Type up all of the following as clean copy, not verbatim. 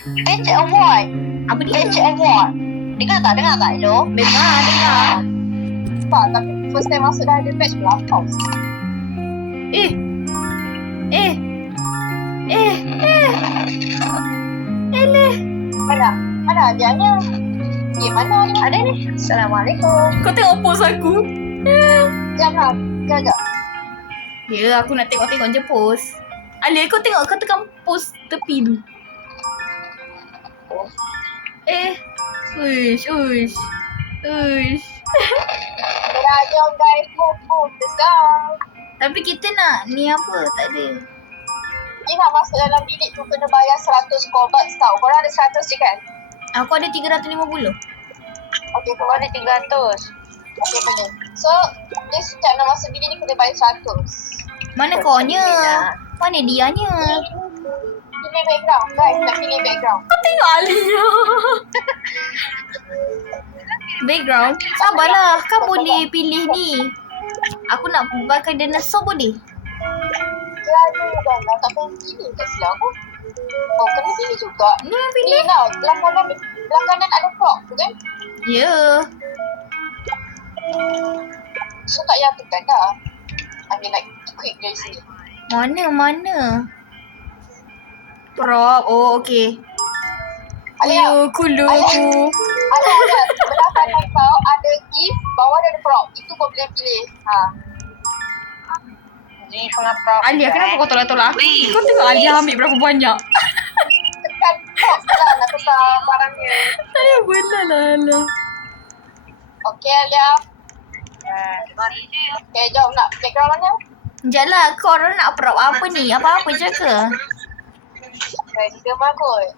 Gadget Award. Apa dia? Gadget Award. Dengar tak Hello? Dengar. Tak, tapi first time masuk dah ada batch belakang. Eh. Eleh. Mana hadiahnya? Mana ni? Ada ni. Assalamualaikum. Kau tengok pose aku. Jangan. Ya, aku nak tengok je pose. Alia, kau tengok kau tekan pose tepi tu. Uish. Jom guys, move. Let's go. Tapi kita nak ni apa? Tak ada. Ni nak masuk dalam bilik tu kena bayar 100 Robux tau. Korang ada 100 je kan? Aku ada 350. Okay, korang ada 300. Okay, boleh. So, dia setiap nak masuk bilik ni kena bayar 100. Mana kornya? Mana dianya? Pilih background. Guys, nak pilih background. Kau tengok Alia. Background? Sabarlah. Kan boleh pilih ni. Aku nak pakai dinosaur boleh? Jadi, dah tak payah pilih kat sini aku. Oh, kena pilih juga. Ni yang pilih. Pilih lah. Belah kanan ada frog tu kan? Ya. So, tak payah tekan dah. I mean like, quick dari sini. Mana? Prop. Oh, okey. Alia. Kulu. Ada. Belah kanan kau ada if, bawah dia ada prop. Itu kau boleh pilih. If dengan prop. Alia, kenapa kau tolak-tolak aku? Kau tengok Alia ambil berapa banyak. Tekan prop lah nak tukar barangnya. Alia belah lah Alia. Okay, Alia. Okay, jom nak background mana? Sekejap lah, korang nak prop apa ni? Apa-apa je ke? Kita makut.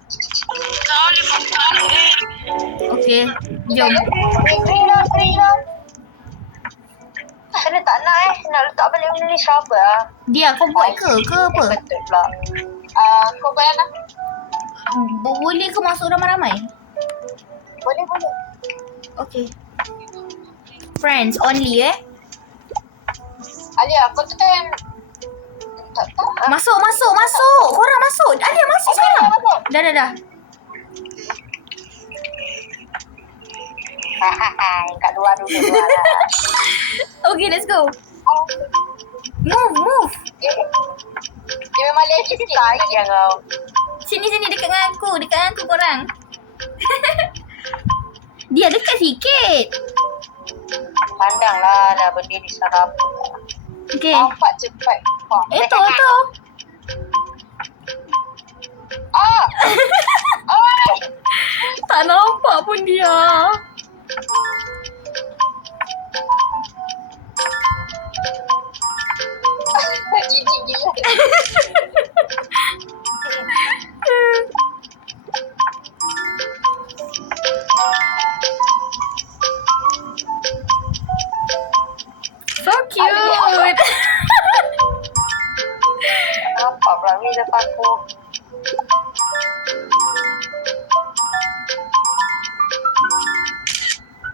Okey, jom. Green lah. Kena tak nak nak letak balik benda ni sabar. Dia, kau buat ke apa? Betul pula. Kau bayar lah. Boleh ke masuk ramai-ramai? Boleh. Okey. Friends only Alia, kau tekan. Tak. Masuk. Korang masuk. Alia masuk sekarang. Masuk. Dah. Kat luar dulu lah. Okay, let's go. Move. Dia memang legit sikit. Sayang kau. Sini dekat dengan aku korang. Dia dekat sikit. Pandanglah dah benda di sarap. Okay. Nampak cepat. Itu. Tak nampak pun dia. Jijik gila. So cute. Nampak pula ni depan aku.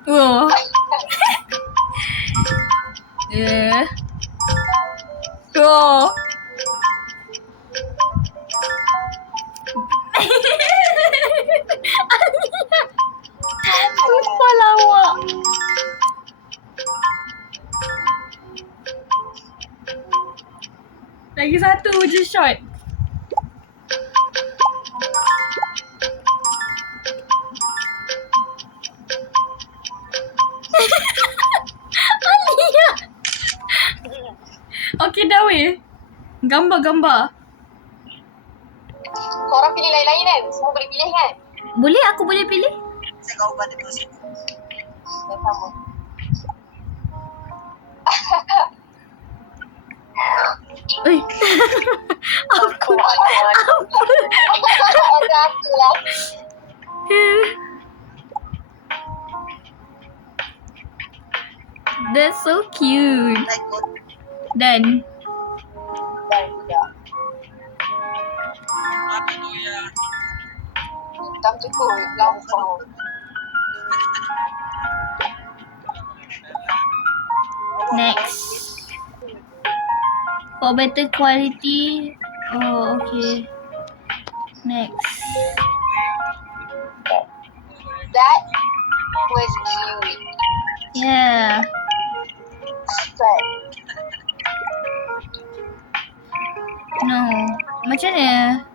Wah. Oh. Lupa lawak. Lagi satu je shot. Alia. Okey dah weh. Gambar. Korang pilih lain-lain kan? Semua boleh pilih kan? Boleh aku boleh pilih? Saya kau ubah terus. Sama. Oi. Aku lah. That's so cute. Done. Hitam cukup. Lampau. Next. For better quality. Oh, okay. Next. That was cute. Yeah. But No. Macam mana?